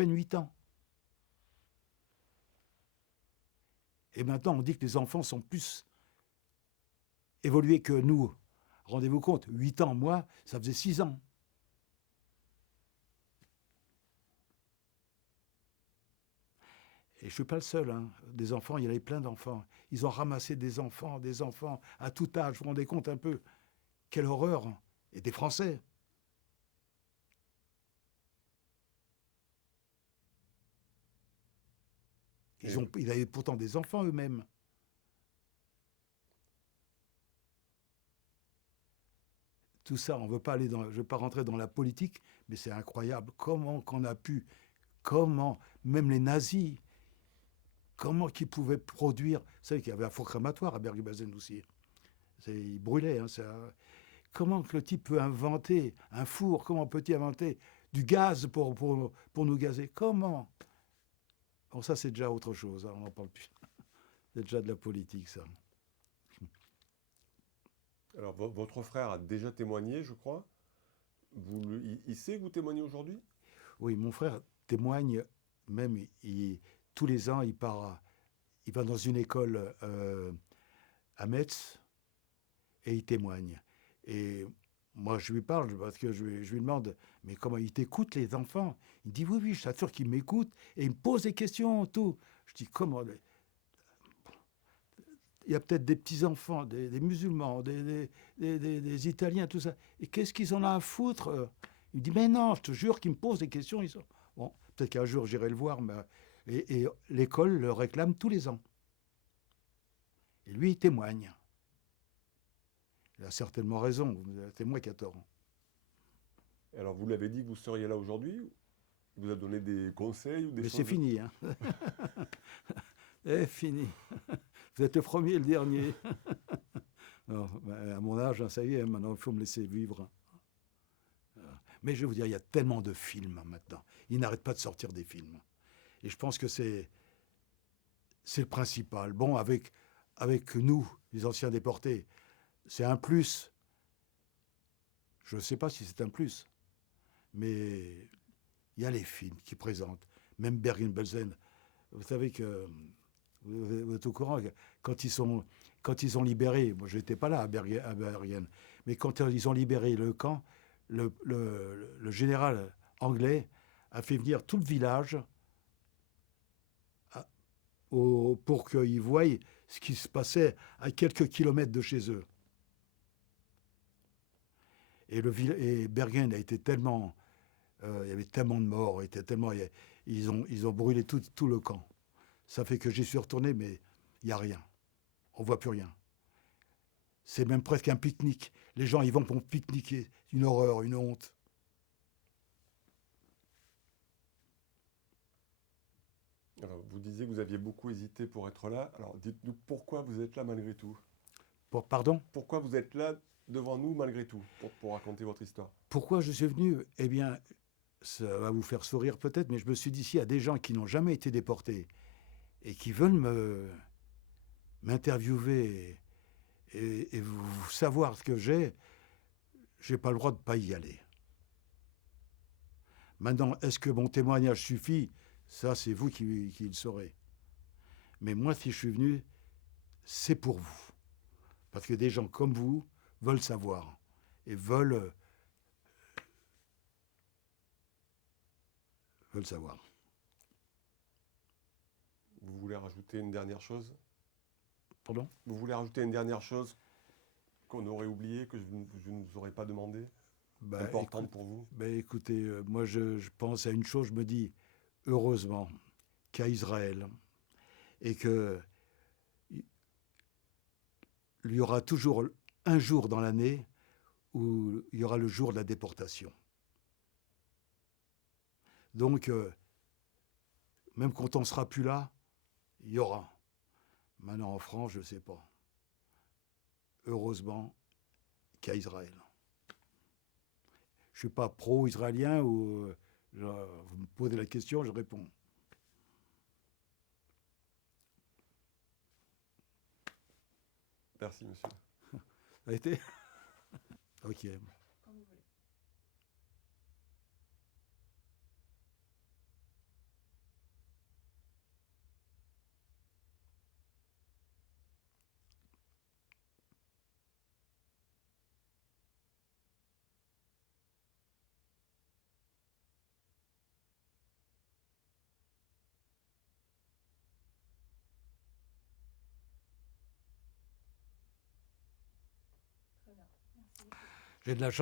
peine 8 ans. Et maintenant, on dit que les enfants sont plus évolués que nous. Rendez-vous compte, 8 ans, moi, ça faisait 6 ans. Et je ne suis pas le seul. Hein. Des enfants, il y avait plein d'enfants. Ils ont ramassé des enfants à tout âge. Vous vous rendez compte un peu? Quelle horreur! Et des Français. Ils avaient pourtant des enfants eux-mêmes. Tout ça, on veut pas aller dans, je ne veux pas rentrer dans la politique, mais c'est incroyable. Comment qu'on a pu, comment, même les nazis, comment qu'ils pouvaient produire. Vous savez qu'il y avait un four crématoire à Bergen-Belsen aussi. Ils brûlaient. Hein, comment que le type peut inventer un four? Comment peut-il inventer du gaz pour nous gazer? Comment? Bon, ça, c'est déjà autre chose. Hein, on n'en parle plus. C'est déjà de la politique, ça. Alors, votre frère a déjà témoigné, je crois. Il sait que vous témoignez aujourd'hui? Oui, mon frère témoigne, même tous les ans, il va dans une école à Metz et il témoigne. Et moi, je lui parle parce que je lui demande, mais comment il t'écoute, les enfants? Il dit, oui, oui, je t'assure qu'il m'écoute et il me pose des questions, tout. Je dis, comment? Il y a peut-être des petits-enfants, des musulmans, des Italiens, tout ça. Et qu'est-ce qu'ils en ont à foutre? Il dit, mais non, je te jure qu'ils me posent des questions. Bon, peut-être qu'un jour j'irai le voir, mais... et l'école le réclame tous les ans. Et lui, il témoigne. Il a certainement raison, c'est moi qui ai tort. Alors, vous l'avez dit que vous seriez là aujourd'hui? Il vous a donné des conseils ou des Mais c'est choses? fini, hein. C'est fini. Vous êtes le premier et le dernier. Non, à mon âge, ça y est, maintenant, il faut me laisser vivre. Mais je vais vous dire, il y a tellement de films maintenant. Ils n'arrêtent pas de sortir des films. Et je pense que c'est le principal. Bon, avec nous, les anciens déportés, c'est un plus. Je ne sais pas si c'est un plus. Mais il y a les films qui présentent. Même Bergen-Belsen. Vous savez que vous êtes au courant, quand ils ont libéré, moi je n'étais pas là à Bergen, mais quand ils ont libéré le camp, le général anglais a fait venir tout le village pour qu'ils voient ce qui se passait à quelques kilomètres de chez eux. Et Bergen a été tellement... il y avait tellement de morts, ils ont brûlé tout le camp. Ça fait que j'y suis retourné, mais il n'y a rien. On ne voit plus rien. C'est même presque un pique-nique. Les gens, ils vont pour pique-niquer. Une horreur, une honte. Alors, vous disiez que vous aviez beaucoup hésité pour être là. Alors, dites-nous pourquoi vous êtes là malgré tout. Pardon? Pourquoi vous êtes là devant nous malgré tout, pour raconter votre histoire? Pourquoi je suis venu? Eh bien, ça va vous faire sourire peut-être, mais je me suis dit, s'il y a des gens qui n'ont jamais été déportés et qui veulent m'interviewer et vous savoir ce que j'ai pas le droit de ne pas y aller. Maintenant, est-ce que mon témoignage suffit? Ça, c'est vous qui le saurez. Mais moi, si je suis venu, c'est pour vous. Parce que des gens comme vous veulent savoir et veulent savoir. Vous voulez rajouter une dernière chose? Pardon? Vous voulez rajouter une dernière chose qu'on aurait oubliée, que je ne vous aurais pas demandé, importante pour vous? Écoutez, moi je pense à une chose, je me dis, heureusement qu'à Israël, et qu'il y aura toujours un jour dans l'année où il y aura le jour de la déportation. Donc, même quand on ne sera plus là, il y aura. Maintenant en France, je ne sais pas. Heureusement qu'à Israël. Je ne suis pas pro-israélien ou vous me posez la question, je réponds. Merci, monsieur. Ça a été? Ok. J'ai de la chance.